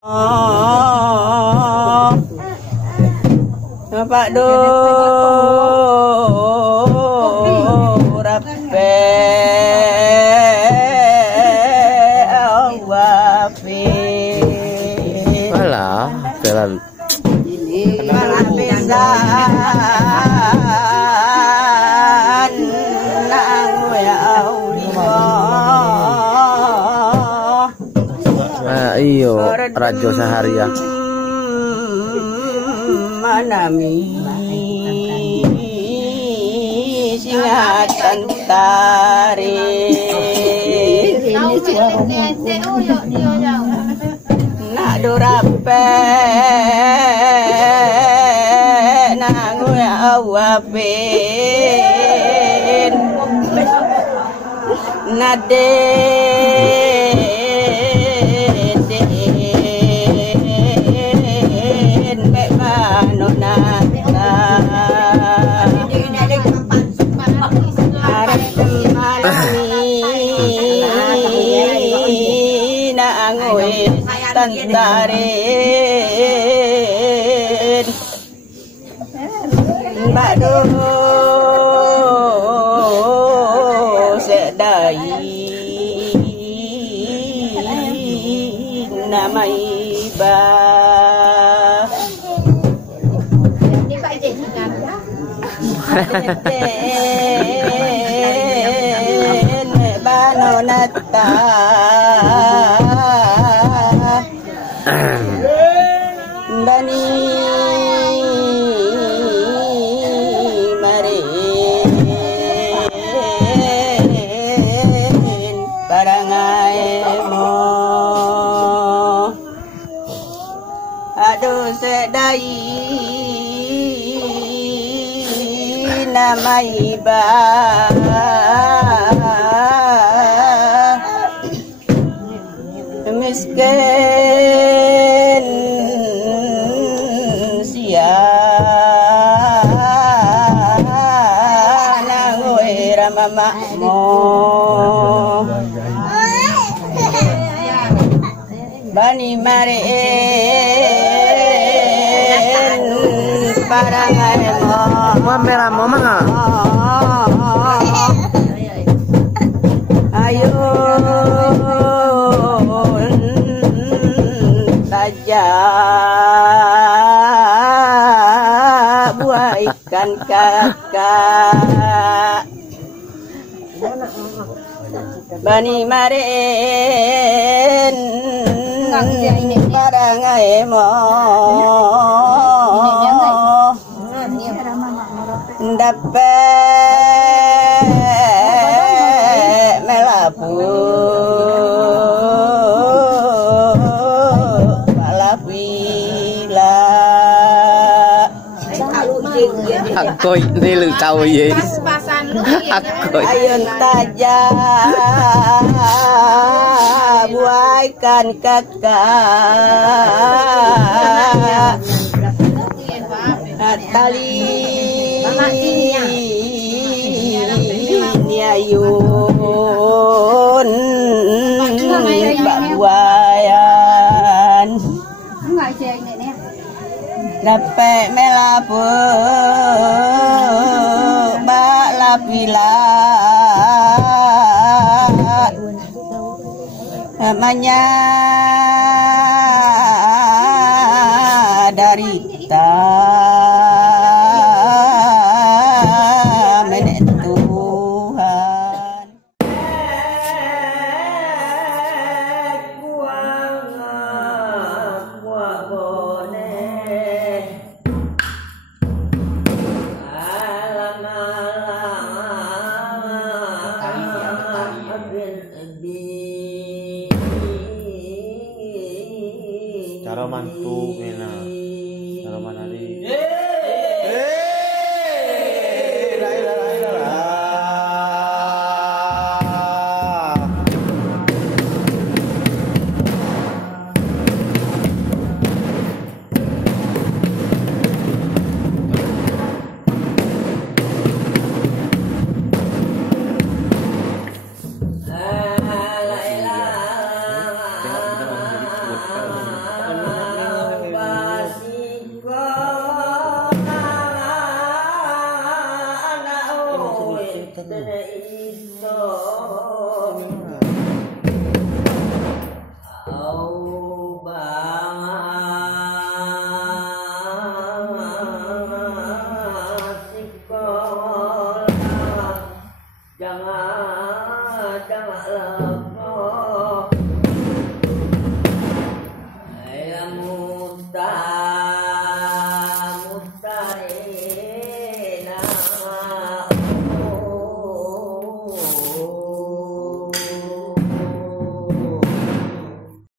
Pak do rape awafi alah jalan malah pisan nang ya Allah iyo rajo seharian manami singatan tari nak durape nang awapin nade tantarin mbak do sedai nama iba banonata Bani marin barangai mo aduh sedai nama iba miskin mamakmu bani marin parangai mo merah mo mga ayo saja buah ikan kakak bani marin barangai mo dapat melapu palapila akoy nilu kau ye akoy ayun taja buah ikan kakak tali ayun buayan dapat melapu balapila namanya darita menek Tuhan cara mantu kena cara mana di jangan